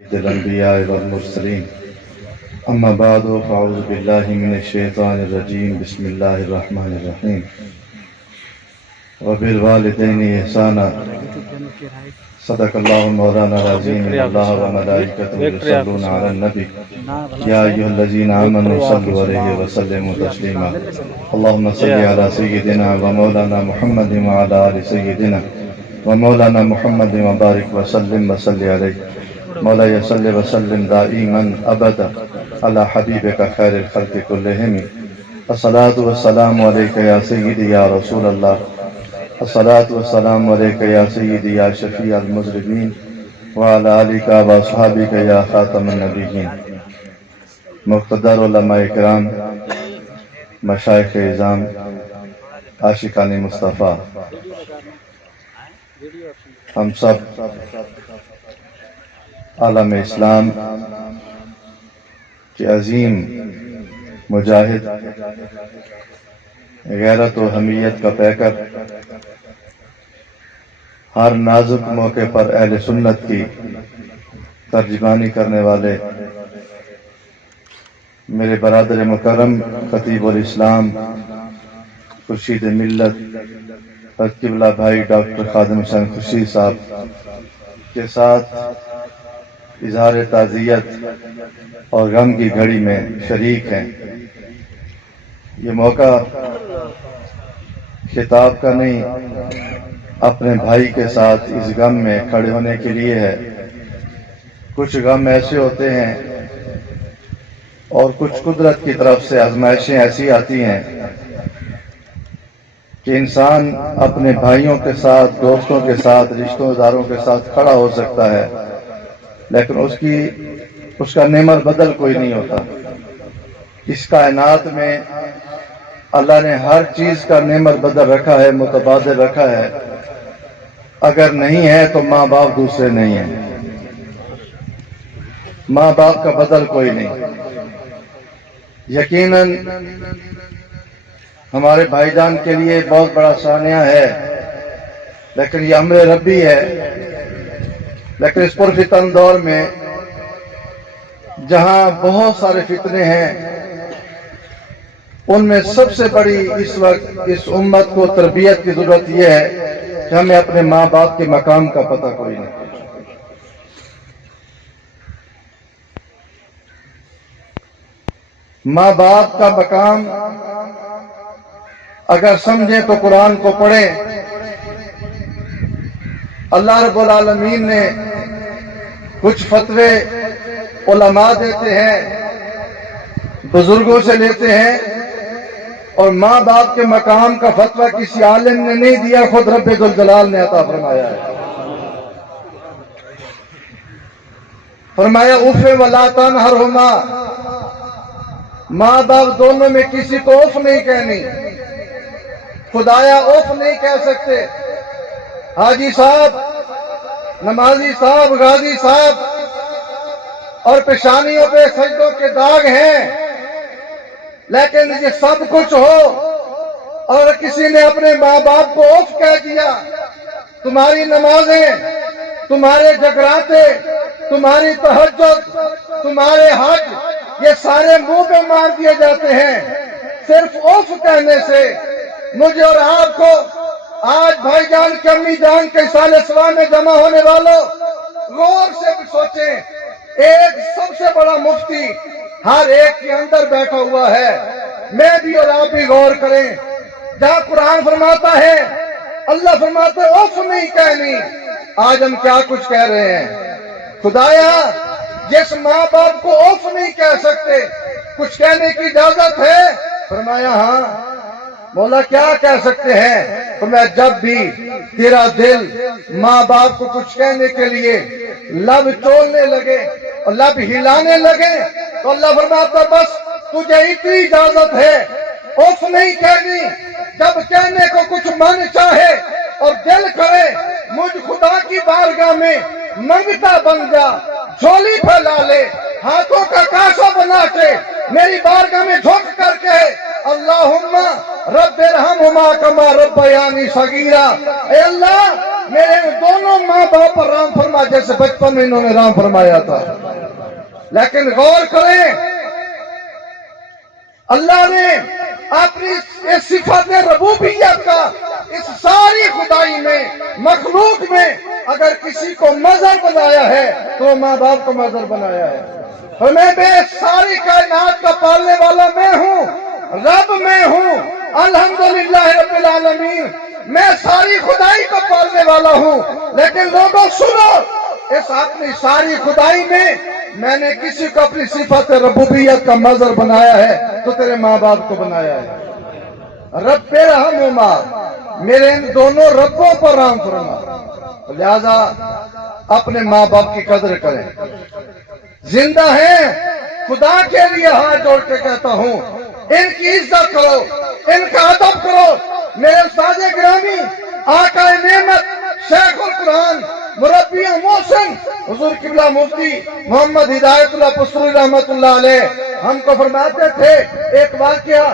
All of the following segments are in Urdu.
الأنبياء والمرسلين أما بعد فأعوذ بالله من الشيطان الرجيم بسم الله الرحمن الرحيم وبالوالدين إحسانا صدق الله مولانا العظيم إن الله وملائكته يصلون على النبي يا أيها الذين آمنوا صلوا عليه وسلموا تسليما اللهم صل على سيدنا ومولانا محمد وعلى آل سيدنا ومولانا محمد وبارك وسلم وصل عليه مولاي صل وسلم دائما ابدا على حبيبك خير الخلق كلهم الصلاة والسلام عليك يا سيدي يا رسول الله الصلاة والسلام عليك يا سيدي يا شفيع المذنبين وعلى آلك واصحابك يا خاتم النبيين مقتدر علماء کرام مشائخ اعظام عاشقان مصطفیٰ ہم سب عالم اسلام کے عظیم مجاہد غیرت و حمیت کا پیکر ہر نازک موقع پر اہل سنت کی ترجمانی کرنے والے میرے برادر مکرم خطیب الاسلام خورشید ملت قبلہ بھائی ڈاکٹر خادم حسین خورشید صاحب کے ساتھ اظہار تعزیت اور غم کی گھڑی میں شریک ہیں۔ یہ موقع خطاب کا نہیں، اپنے بھائی کے ساتھ اس غم میں کھڑے ہونے کے لیے ہے۔ کچھ غم ایسے ہوتے ہیں اور کچھ قدرت کی طرف سے آزمائشیں ایسی آتی ہیں کہ انسان اپنے بھائیوں کے ساتھ، دوستوں کے ساتھ، رشتہ داروں کے ساتھ کھڑا ہو سکتا ہے، لیکن اس کا نعمت بدل کوئی نہیں ہوتا۔ اس کائنات میں اللہ نے ہر چیز کا نعمت بدل رکھا ہے، متبادل رکھا ہے۔ اگر نہیں ہے تو ماں باپ دوسرے نہیں ہیں، ماں باپ کا بدل کوئی نہیں۔ یقیناً ہمارے بھائی جان کے لیے بہت بڑا سانحہ ہے، لیکن یہ امر ربی ہے۔ لیکن اس پرفتن دور میں جہاں بہت سارے فتنے ہیں، ان میں سب سے بڑی اس وقت اس امت کو تربیت کی ضرورت یہ ہے کہ ہمیں اپنے ماں باپ کے مقام کا پتہ کوئی نہیں۔ ماں باپ کا مقام اگر سمجھیں تو قرآن کو پڑھیں۔ اللہ رب العالمین نے کچھ فتوے علماء دیتے ہیں، بزرگوں سے لیتے ہیں، اور ماں باپ کے مقام کا فتویٰ کسی عالم نے نہیں دیا، خود رب ذوالجلال نے عطا فرمایا ہے۔ فرمایا اف ولا تنہرہما، ماں باپ دونوں میں کسی کو اف نہیں کہنی۔ خدایا اف نہیں کہہ سکتے۔ حاجی صاحب، نمازی صاحب، غازی صاحب، اور پیشانیوں پہ سجدوں کے داغ ہیں، لیکن یہ سب کچھ ہو اور کسی نے اپنے ماں باپ کو اف کہہ دیا، تمہاری نمازیں، تمہارے جگراتے، تمہاری تہجد، تمہارے حج، یہ سارے منہ پہ مار دیے جاتے ہیں صرف اف کہنے سے۔ مجھے اور آپ کو آج بھائی جان کی امی جان کے سال اسلام میں جمع ہونے والوں غور سے بھی سوچیں، ایک سب سے بڑا مفتی ہر ایک کے اندر بیٹھا ہوا ہے۔ میں بھی اور آپ بھی غور کریں، جہاں قرآن فرماتا ہے، اللہ فرماتا ہے اف نہیں کہنی، آج ہم کیا کچھ کہہ رہے ہیں۔ خدایا جس ماں باپ کو اف نہیں کہہ سکتے، کچھ کہنے کی اجازت ہے؟ فرمایا ہاں۔ مولا کیا کہہ سکتے ہیں؟ فرمایا جب بھی تیرا دل ماں باپ کو کچھ کہنے کے لیے لب چولنے لگے اور لب ہلانے لگے تو اللہ فرماتا بس تجھے اتنی اجازت ہے، اف نہیں کہنی۔ جب کہنے کو کچھ من چاہے اور دل کرے، مجھ خدا کی بارگاہ میں منگتا بن جا، جھولی پھیلا لے، ہاتھوں کا کاسا بنا کے میری بارگاہ میں جھک کر کے اللہم رب ارحمہما کما ربیانی صغیرا، اے اللہ میرے دونوں ماں باپ پر رحم فرما جیسے بچپن میں انہوں نے رحم فرمایا تھا. لیکن غور کریں، اللہ نے اپنی اس صفت ربوبیت کا اس ساری خدائی میں، مخلوق میں اگر کسی کو مظہر بنایا ہے تو ماں باپ کو مظہر بنایا ہے. اور میں بے ساری کائنات کا پالنے والا میں ہوں، رب میں ہوں، الحمدللہ رب العالمین. میں ساری خدائی کو پالنے والا ہوں، لیکن لوگوں سنو، اس اپنی ساری خدائی میں نے کسی کو اپنی صفت ربوبیت کا مظہر بنایا ہے تو تیرے ماں باپ کو بنایا ہے. رب رحمہما، میرے ان دونوں ربوں پر رحم فرما. لہذا اپنے ماں باپ کی قدر کریں. زندہ ہیں، خدا کے لیے ہاتھ جوڑ کے کہتا ہوں، ان کی عزت کرو، ان کا ادب کرو. میرے استاد گرامی، آقا نعمت، شیخ القرآن، مربی محسن حضور قبلہ مفتی محمد ہدایت اللہ پسروی رحمت اللہ علیہ ہم کو فرماتے تھے. ایک واقعہ،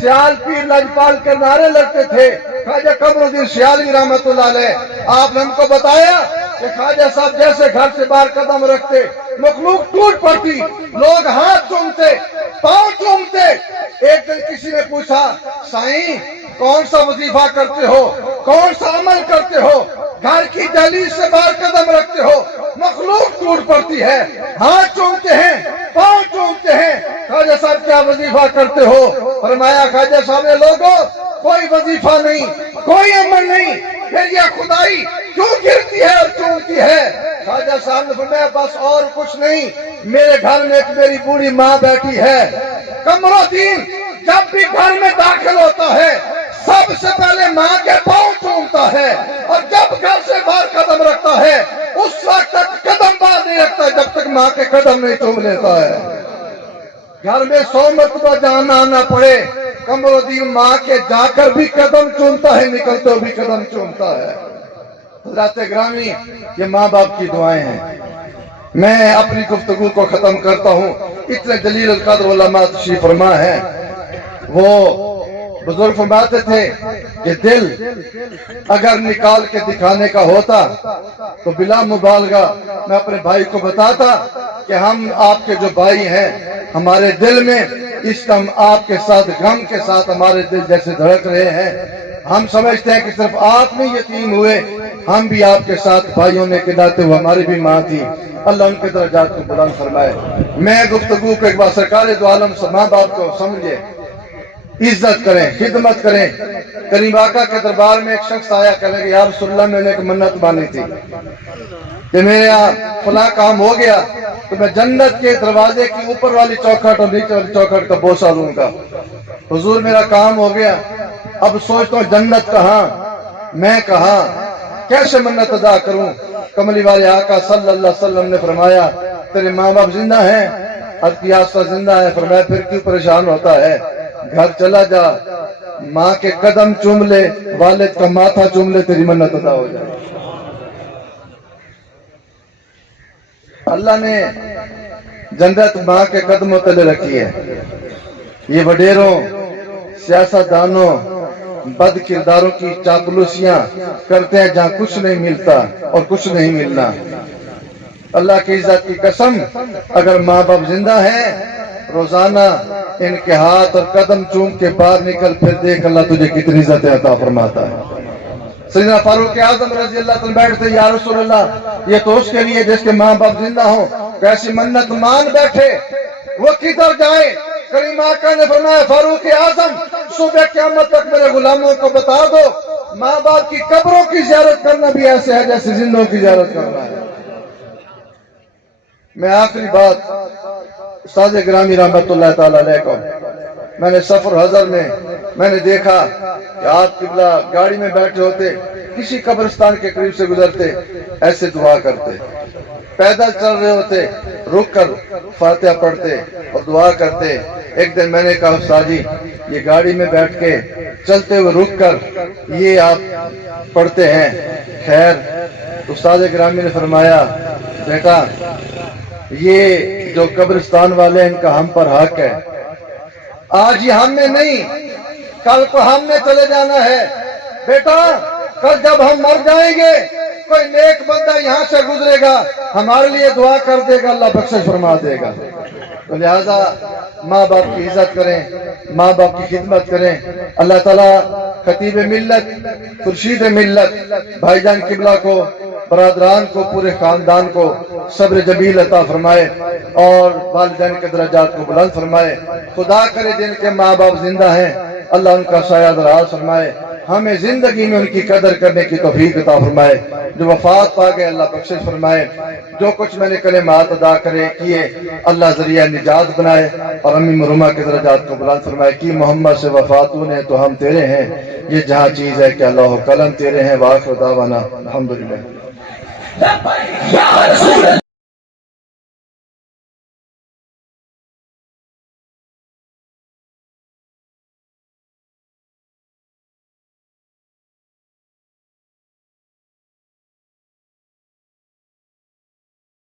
سیال پیر لاجپال کے نعرے لگتے تھے، خواجہ قمر الدین سیالوی رحمت اللہ علیہ. آپ نے ہم کو بتایا کہ خواجہ صاحب جیسے گھر سے باہر قدم رکھتے مخلوق ٹوٹ پڑتی، لوگ ہاتھ چومتے، پاؤں چومتے. ایک دن کسی نے پوچھا، سائیں کون سا وظیفہ کرتے ہو، کون سا عمل کرتے ہو، گھر کی دہلیز سے باہر قدم رکھتے ہو، مخلوق ٹوٹ پڑتی ہے، ہاتھ چومتے ہیں، پاؤں چومتے ہیں. خواجہ صاحب کیا وظیفہ کرتے ہو؟ فرمایا خواجہ صاحب نے، لوگوں کوئی وظیفہ نہیں، کوئی عمل نہیں، پھر یہ خدائی کیوں گرتی ہے اور چومتی ہے؟ خواجہ صاحب نے فرمایا بس اور کچھ نہیں، میرے گھر میں ایک میری بوڑھی ماں بیٹھی ہے. قمر الدین جب بھی گھر میں داخل ہوتا ہے سب سے پہلے ماں کے پاؤں چومتا ہے، اور جب گھر سے باہر قدم رکھتا ہے اس وقت تک قدم باہر نہیں رکھتا جب تک ماں کے قدم نہیں چوم لیتا ہے. گھر میں 100 مرتبہ جانا آنا پڑے، قمر الدین ماں کے جا کر بھی قدم چومتا ہے، نکلتے ہوئے بھی قدم چومتا ہے. حضرات گرامی، یہ ماں باپ کی دعائیں ہیں. میں اپنی گفتگو کو ختم کرتا ہوں. اتنے جلیل القدر علماء تشریف فرما ہے. وہ بزرگ فرماتے تھے کہ دل اگر نکال کے دکھانے کا ہوتا تو بلا مبالغہ میں اپنے بھائی کو بتاتا کہ ہم آپ کے جو بھائی ہیں، ہمارے دل میں اس ٹائم آپ کے ساتھ غم کے ساتھ ہمارے دل جیسے دھڑک رہے ہیں. ہم سمجھتے ہیں کہ صرف آپ نہیں یتیم ہوئے، ہم بھی آپ کے ساتھ بھائی ہونے کے ناطے وہ ہماری بھی ماں تھی. اللہ ان کے درجات کو بلند فرمائے. میں گفتگو کو ایک بار سرکار دو عالم سے ماں باپ کو سمجھے، عزت کریں، خدمت کریں. کریم آقا کے دربار میں ایک شخص آیا، کہنے کہ یا رسول اللہ میں نے ایک منت مانی تھی کہ میرے یہاں فلاں کام ہو گیا تو میں جنت کے دروازے کی اوپر والی چوکھٹ اور نیچے والی چوکھٹ کا بوسہ لوں گا. حضور میرا کام ہو گیا، اب سوچتا ہوں جنت کہاں، میں کہاں، کیسے منت ادا کروں؟ کملی والے آقا صلی اللہ علیہ وسلم نے فرمایا تیرے ماں باپ زندہ ہیں؟ عرض کیا آسا زندہ ہے. فرمایا پھر کیوں پریشان ہوتا ہے؟ گھر چلا جا، ماں کے قدم چوم لے، والد کا ماتھا چوم لے، تیری منت ادا ہو جائے. اللہ نے جنت ماں کے قدموں تلے رکھی ہے. یہ وڈیروں، سیاستدانوں، بد کرداروں کی چاپلوسیاں کرتے ہیں جہاں کچھ نہیں ملتا اور کچھ نہیں ملنا. اللہ کی عزت کی قسم، اگر ماں باپ زندہ ہیں روزانہ ان کے ہاتھ اور قدم چوم کے باہر نکل، پھر دیکھ اللہ تجھے کتنی عزت عطا فرماتا ہے. سیدنا فاروق اعظم رضی اللہ عنہ بیٹھتے، یا رسول اللہ یہ تو اس کے لیے جس کے ماں باپ زندہ ہوں، کیسی منت مان بیٹھے، وہ کدھر جائے؟ کریم آقا نے فرمایا فاروق اعظم صبح قیامت تک میرے غلاموں کو بتا دو ماں باپ کی قبروں کی زیارت کرنا بھی ایسے ہے جیسے زندوں کی زیارت کرنا ہے. میں آخری بات استاد گرامی رحمت اللہ تعالی علیہ کو، میں نے سفر حضر میں نے دیکھا کہ آپ قبلہ گاڑی میں بیٹھے ہوتے، کسی قبرستان کے قریب سے گزرتے، ایسے دعا کرتے. پیدل چل رہے ہوتے، رک کر فاتحہ پڑھتے اور دعا کرتے. ایک دن میں نے کہا استاد جی یہ گاڑی میں بیٹھ کے چلتے ہوئے رک کر یہ آپ پڑھتے ہیں، خیر؟ استاد گرامی نے فرمایا بیٹا یہ جو قبرستان والے ان کا ہم پر حق ہے. آج یہ ہم نے نہیں، کل کو ہم نے چلے جانا ہے. بیٹا کل جب ہم مر جائیں گے کوئی نیک بندہ یہاں سے گزرے گا ہمارے لیے دعا کر دے گا، اللہ بخشش فرما دے گا۔ تو لہذا ماں باپ کی عزت کریں، ماں باپ کی خدمت کریں۔ اللہ تعالیٰ خطیب ملت، خورشید ملت بھائی جان قبلہ کو، برادران کو، پورے خاندان کو صبر جمیل عطا فرمائے اور والدین کے درجات کو بلند فرمائے۔ خدا کرے جن کے ماں باپ زندہ ہیں اللہ ان کا سایہ دراز فرمائے، ہمیں زندگی میں ان کی قدر کرنے کی توفیق عطا فرمائے۔ جو وفات پا گئے اللہ بخشش فرمائے۔ جو کچھ میں نے کلمات ادا کرے کیے اللہ ذریعہ نجات بنائے اور امی مرحومہ کے درجات کو بلند فرمائے۔ کی محمد سے وفاتوں نے تو ہم تیرے ہیں، یہ جہاں چیز ہے کہ اللہ و قلم تیرے ہیں۔ وآخر دعوانا الحمدللہ۔